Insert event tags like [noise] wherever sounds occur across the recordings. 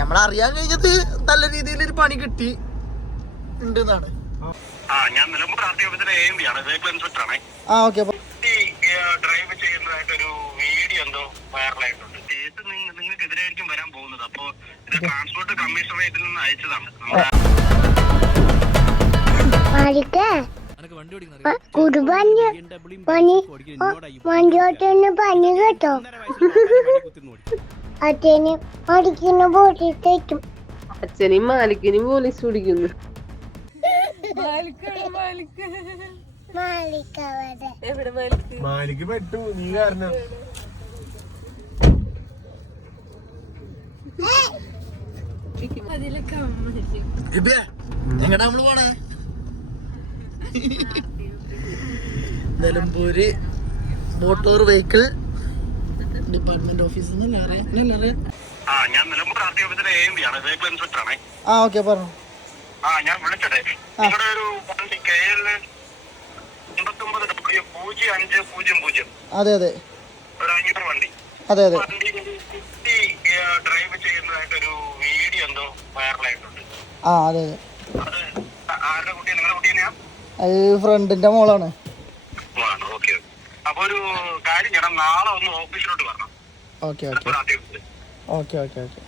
നമ്മൾ അറിയാൻ കഴിഞ്ഞത് നല്ല രീതിയിൽ ഒരു പണി കിട്ടി. ഉണ്ടെന്നാണ്. ആ ഞാൻ നിലമ്പൂർ ആർ ടി ഓഫീസിലെ എ എം പി ആണ്. വെഹിക്കിൾ ഇൻസ്പെക്ടർ ആണ്. ആ ഓക്കെ ഈ ഡ്രൈവ് ചെയ്യുന്നതായിട്ടൊരു വീഡിയോ എന്തോ വൈറലായിട്ടുണ്ട്. കേസ് നിങ്ങൾക്കെതിരായിരിക്കും വരാൻ പോകുന്നത്. അപ്പോ ഇത് ട്രാൻസ്പോർട്ട് കമ്മീഷണർ ഇതിൽ നിന്ന് അയച്ചതാണ്. കുടുംബാഞ്ഞ് പണി വണ്ടിയോട്ടൊന്ന് പണി കേട്ടോ. [laughs] അച്ഛന് പഠിക്കുന്ന അച്ഛനെയും മാലിക്കിനെയും പോലീസ് പിടിക്കുന്നു. മാലിക്ക്. പെട്ടു നീ കാരണം. എങ്ങടാ നമ്മൾ പോണേ? നിലമ്പൂര് മോട്ടോർ വെഹിക്കിൾ ഡിപ്പാർട്ട്മെന്റ് ഓഫീസിൽ നിന്ന് അറിയാം എന്നല്ലേ ആ ഞാൻ നിലമ്പൂർ ആർ ടി ഓഫീസിലെ എ എം പി ആണ്. വെഹിക്കിൾ ഇൻസ്പെക്ടർ ആണ്. ആ ഓക്കെ പറഞ്ഞു. ആ ഞാൻ വിളിച്ചതേ. നിങ്ങളുടെ ഒരു വണ്ടി കെ എൽ എൺപത്തൊമ്പത് ഡബ്ല്യു പൂജ്യം അഞ്ച് പൂജ്യം പൂജ്യം. അതെ അതെ. ഒരു അഞ്ഞൂറ് വണ്ടി. അതെ അതെ. കുട്ടി ഡ്രൈവ് ചെയ്യുന്നതായിട്ടൊരു വീഡിയോ എന്തോ വൈറലായിട്ടുണ്ട് ആ അതെ. അത് ആരുടെ കുട്ടിയെ നിങ്ങളുടെ കുട്ടി തന്നെയാ അത് ഫ്രണ്ടിന്റെ മോളാണ്. അപ്പൊ ഒരു കാര്യം ചെയ്യണം. നാളെ ഒന്ന് ഓഫീസിലോട്ട് വരണം. Okay okay. Okay okay okay.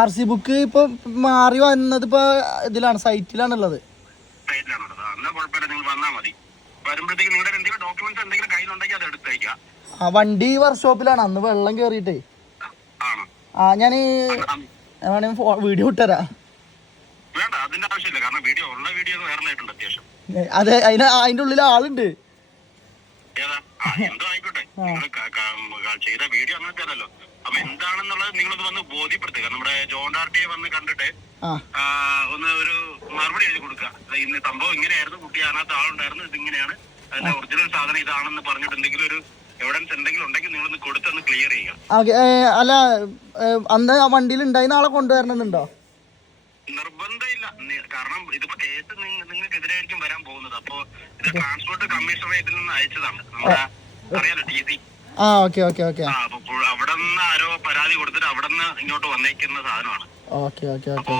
R C book ഇപ്പൊ മാറി വന്നത് ഇപ്പൊ ഇതിലാണ് സൈറ്റിലാണുള്ളത്. ആ വണ്ടി വർക്ക്ഷോപ്പിലാണ് അന്ന് വെള്ളം കേറിയിട്ടേ. ആ ഞാൻ വേണമെങ്കിൽ വീഡിയോ ഇട്ടുതരാം വേണ്ട അതിന്റെ ആവശ്യമില്ല. കാരണം വീഡിയോ ഉള്ള വീഡിയോ വൈറലായിട്ടുണ്ട് അത്യാവശ്യം. അതെ അതിന് അതിന്റെ ഉള്ളിൽ ആളുണ്ട്. ഏതാ? ആ എന്തോ ആയിക്കോട്ടെ. നിങ്ങൾ ചെയ്ത വീഡിയോ അങ്ങനത്തെ അല്ലല്ലോ അപ്പൊ എന്താണെന്നുള്ളത് നിങ്ങളത് വന്ന് ബോധ്യപ്പെടുത്തുക. നമ്മുടെ ജോൺ വന്ന് കണ്ടിട്ട് ആ. ആ, ഒന്ന് ഒരു മറുപടി എഴുതി കൊടുക്കുക. ഇന്ന് സംഭവം ഇങ്ങനെയായിരുന്നു കുട്ടി അതിനകത്ത് ആളുണ്ടായിരുന്നു ഇതിങ്ങനെയാണ്. അതിന്റെ ഒറിജിനൽ സാധനം ഇതാണെന്ന് പറഞ്ഞിട്ട് എന്തെങ്കിലും ഒരു എവിഡൻസ് എന്തെങ്കിലും ഉണ്ടെങ്കിൽ നിങ്ങളൊന്ന് കൊടുത്തൊന്ന് ക്ലിയർ ചെയ്യുക. അല്ല ഏ, അന്ന് ആ വണ്ടിയിൽ ഉണ്ടായിരുന്ന ആളെ കൊണ്ടുവരണമെന്നുണ്ടോ? നിർബന്ധമില്ല. കാരണം ഇത് കേസ് നിങ്ങൾക്കെതിരായിരിക്കും വരാൻ പോകുന്നത്. അപ്പോ ഇത് ട്രാൻസ്പോർട്ട് കമ്മീഷണറേറ്റിൽ ഇതിൽ നിന്ന് അയച്ചതാണ്. നമ്മുടെ അറിയാലോ ടി സി. ആ ഓക്കെ ഓക്കെ ഓക്കെ. ആ അപ്പൊ പുഴ- അവിടെ നിന്ന് ആരോ പരാതി കൊടുത്തിട്ട് അവിടെ നിന്ന് ഇങ്ങോട്ട് വന്നേക്കുന്ന സാധനമാണ്. ഓക്കെ ഓക്കെ ഓക്കെ അപ്പോ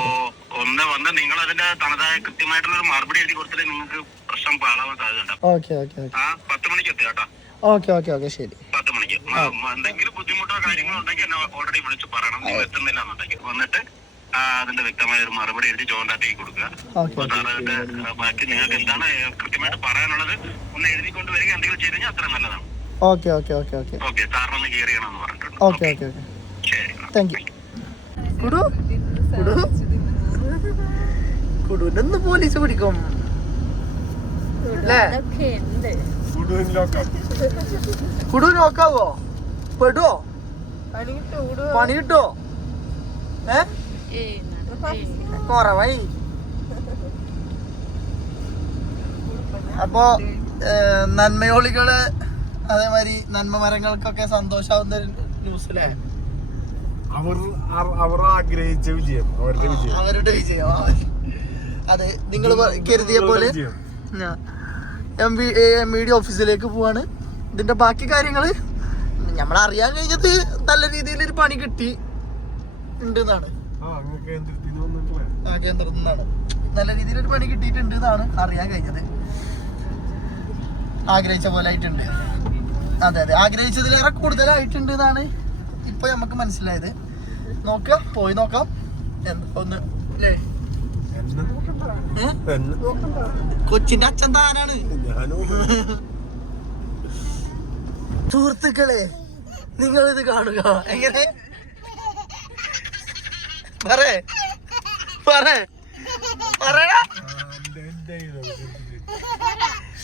ഒന്ന് വന്ന് നിങ്ങൾ അതിന്റെ തനതായ കൃത്യമായിട്ടുള്ള ഒരു മറുപടി എഴുതി കൊടുത്തിട്ട് നിങ്ങൾക്ക് പ്രശ്നം പാളാവാൻ ഓക്കെ ഓക്കെ ആ പത്ത് മണിക്ക് എത്തി കേട്ടോ. ഓക്കെ ഓക്കെ ഓക്കെ ശരി. പത്ത് മണിക്ക്. എന്തെങ്കിലും ബുദ്ധിമുട്ടോ കാര്യങ്ങളോ ഉണ്ടെങ്കിൽ എന്നെ ഓൾറെഡി വിളിച്ച് പറയണം. നിങ്ങൾ എത്തുന്നില്ല എന്നുണ്ടെങ്കിൽ. വന്നിട്ട് അതിന്റെ വ്യക്തമായ ഒരു മറുപടി എഴുതി ജോണ്ടാറ്റേക്ക് കൊടുക്കുക. ഓക്കെ. അപ്പൊ സാറ് ബാക്കി നിങ്ങൾക്ക് എന്താണ് കൃത്യമായിട്ട് പറയാനുള്ളത് ഒന്ന് എഴുതിക്കൊണ്ട് വരിക എന്തെങ്കിലും ചെയ്ത് കഴിഞ്ഞാൽ അത്ര നല്ലതാണ്. Okay okay okay okay. Okay സാറിനൊന്ന് കയറി ചെയ്യണമെന്ന് പറഞ്ഞിട്ടുണ്ട്. Okay okay. ഓക്കെ ശരി താങ്ക് യു കുടു കുടു. കുടുവിനൊന്ന് പോലീസ് പിടിക്കും. കുടു നോക്കാവോ പെടുവോ? പണി കിട്ടോ? ഏ? കുറവായി. അപ്പോ നന്മയോളികൾ അതേമാതിരി നന്മ മരങ്ങൾക്കൊക്കെ സന്തോഷാവുന്ന ന്യൂസ് അല്ലേ അവർ അവർ- ആഗ്രഹിച്ച വിജയം അവരുടെ വിജയം. അവരുടെ വിജയം. അതെ നിങ്ങൾ കരുതിയ പോലെ. M V M V D ഓഫീസിലേക്ക് പോവാണ്. ഇതിന്റെ ബാക്കി കാര്യങ്ങൾ നമ്മൾ അറിയാൻ കഴിഞ്ഞത് നല്ല രീതിയിൽ ഒരു പണി കിട്ടി. ഉണ്ട് എന്നാണ് ആ കേന്ദ്രത്തിൽ നിന്നാണ് നല്ല രീതിയിൽ ഒരു പണി കിട്ടിയിട്ടുണ്ട് എന്നാണ് അറിയാൻ കഴിഞ്ഞത്. ആഗ്രഹിച്ച പോലെ ആയിട്ടുണ്ട്. അതെ അതെ. ആഗ്രഹിച്ചതിലേറെ കൂടുതലായിട്ടുണ്ട് എന്നാണ് ഇപ്പൊ നമുക്ക് മനസ്സിലായത്. നോക്കാം പോയി നോക്കാം. ഒന്ന് കൊച്ചിന്റെ അച്ഛൻ താനാണ്. സുഹൃത്തുക്കളെ നിങ്ങൾ ഇത് കാണുക. എങ്ങനെ? പറേ. പറേ പറയടാ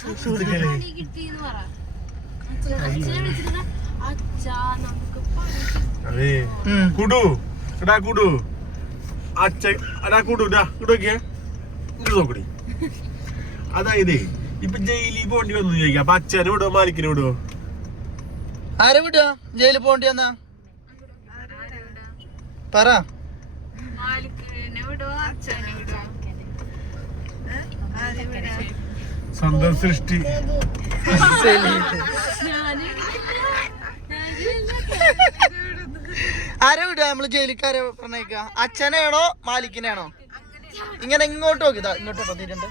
സുഹൃത്തുക്കളെ അതെ. കുടു. എടാ കുടു. അച്ഛ എടാ കുടു ഡാ കുടു നോക്കിയേ. ഇങ്ങോട്ട് നോക്കടി. അതായത് ഇപ്പൊ ജയിലിൽ പോണ്ടി വന്നു ചോദിക്കാം. അപ്പൊ അച്ഛനെ വിടോ മാലിക്കിനെ വിടോ? ആരെ വിടുക ജയിലിൽ പോണ്ടി വന്നാ? പറ. സ്വന്തം സൃഷ്ടി ആരെ വിടുക? നമ്മൾ ജയിലിക്കാരെ പറഞ്ഞേക്ക അച്ഛനെയാണോ മാലിക്കിനെയാണോ ഇങ്ങനെ ഇങ്ങോട്ട് നോക്കി. ഇതാ ഇങ്ങോട്ട് പതിരുണ്ട്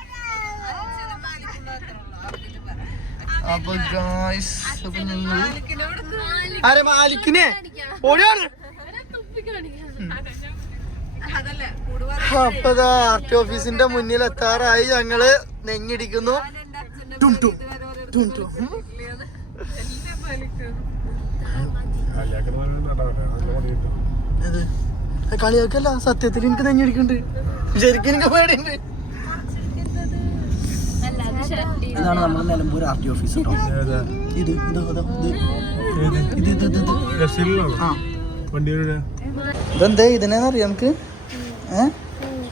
അപ്പൊ ഗായ്സ് ആരെ മാലിക്കിനെ? ഓടിയാണ് അപ്പൊ ഇതാ ആർ ടി ഓഫീസിന്റെ മുന്നിൽ എത്താറായി. ഞങ്ങൾ നെഞ്ഞിടിക്കുന്നു. കളിയാക്കല്ല. സത്യത്തിൽ എനിക്ക് നെഞ്ഞിടിക്കുന്നുണ്ട്. ശരിക്കും എനിക്ക് പേടിയുണ്ട്. ഇതാണ് നമ്മുടെ നിലമ്പൂർ ആർ ടി ഓഫീസ് കേട്ടോ? ഇത് ഇതാ ഇതാ ഇത്? ഇത് ഇതെന്തേ ഇതിനെന്നറിയാം നമുക്ക്? ഏ?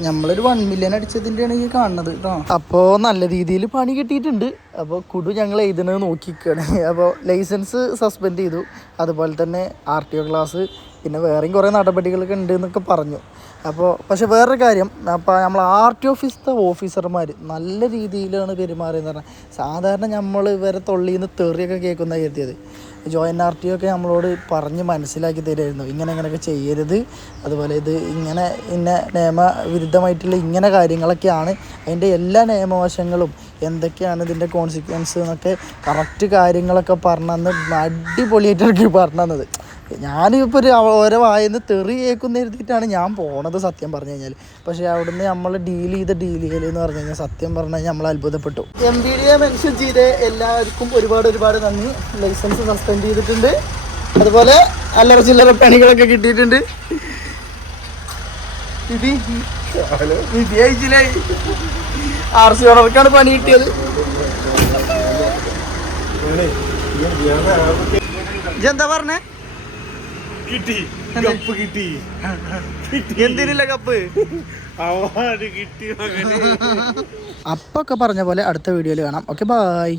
നമ്മളൊരു വൺ മില്യൺ അടിച്ചതിന്റെയാണ് ഈ കാണുന്നത് കേട്ടോ അപ്പോൾ നല്ല രീതിയിൽ പണി കിട്ടിയിട്ടുണ്ട്. അപ്പോൾ കുടു ഞങ്ങൾ എഴുതുന്നത് നോക്കിക്കാണ്. അപ്പോൾ ലൈസൻസ് സസ്പെൻഡ് ചെയ്തു. അതുപോലെ തന്നെ ആർ ടി ഒ ക്ലാസ് പിന്നെ വേറെയും കുറേ നടപടികളൊക്കെ ഉണ്ട് എന്നൊക്കെ പറഞ്ഞു. അപ്പോൾ പക്ഷെ വേറൊരു കാര്യം അപ്പോൾ നമ്മൾ ആർ ടി ഓഫീസിലത്തെ ഓഫീസർമാർ നല്ല രീതിയിലാണ് പെരുമാറിയെന്ന് പറഞ്ഞാൽ സാധാരണ നമ്മൾ ഇവരെ തൊള്ളിയിൽ നിന്ന് തെറിയൊക്കെ കേൾക്കുന്ന കരുതിയത്. ജോയിന്റ് ആർ ടി ഒക്കെ നമ്മളോട് പറഞ്ഞ് മനസ്സിലാക്കി തരുമായിരുന്നു ഇങ്ങനെ ഇങ്ങനെയൊക്കെ ചെയ്യരുത്. അതുപോലെ ഇത് ഇങ്ങനെ ഇന്ന നിയമവിരുദ്ധമായിട്ടുള്ള ഇങ്ങനെ കാര്യങ്ങളൊക്കെയാണ് അതിന്റെ എല്ലാ നിയമവശങ്ങളും എന്തൊക്കെയാണ് ഇതിന്റെ കോൺസിക്വൻസ് എന്നൊക്കെ കറക്റ്റ് കാര്യങ്ങളൊക്കെ പറഞ്ഞു അടിപൊളിയായിട്ടൊക്കെ പറഞ്ഞു തന്നത് ഞാനിപ്പോൾ ഒരു ഓരോ വായന്ന് തെറി കേൾക്കുന്ന എഴുതിയിട്ടാണ് ഞാൻ പോണത് സത്യം പറഞ്ഞു കഴിഞ്ഞാൽ പക്ഷേ അവിടുന്ന് നമ്മൾ ഡീൽ ചെയ്ത ഡീൽ ചെയ്യൽ എന്ന് പറഞ്ഞു കഴിഞ്ഞാൽ സത്യം പറഞ്ഞു കഴിഞ്ഞാൽ നമ്മൾ അത്ഭുതപ്പെട്ടു. എം ഡി ഡിയെ മെൻഷൻ ചെയ്ത്. എല്ലാവർക്കും ഒരുപാട് ഒരുപാട് നന്ദി. ലൈസൻസ് സസ്പെൻഡ് ചെയ്തിട്ടുണ്ട്. അതുപോലെ അല്ലറ ചില്ലറ പണികളൊക്കെ കിട്ടിയിട്ടുണ്ട്. ആർ സി ഓണർക്കാണ് പണി കിട്ടിയത്. ഇതെന്താ പറഞ്ഞേ? കിട്ടി. കപ്പ് കിട്ടി. എന്തിനില്ല കപ്പ്? അവാർഡ് കിട്ടി മകനെ. [laughs] അപ്പൊക്കെ പറഞ്ഞ പോലെ അടുത്ത വീഡിയോയിൽ കാണാം. Okay bye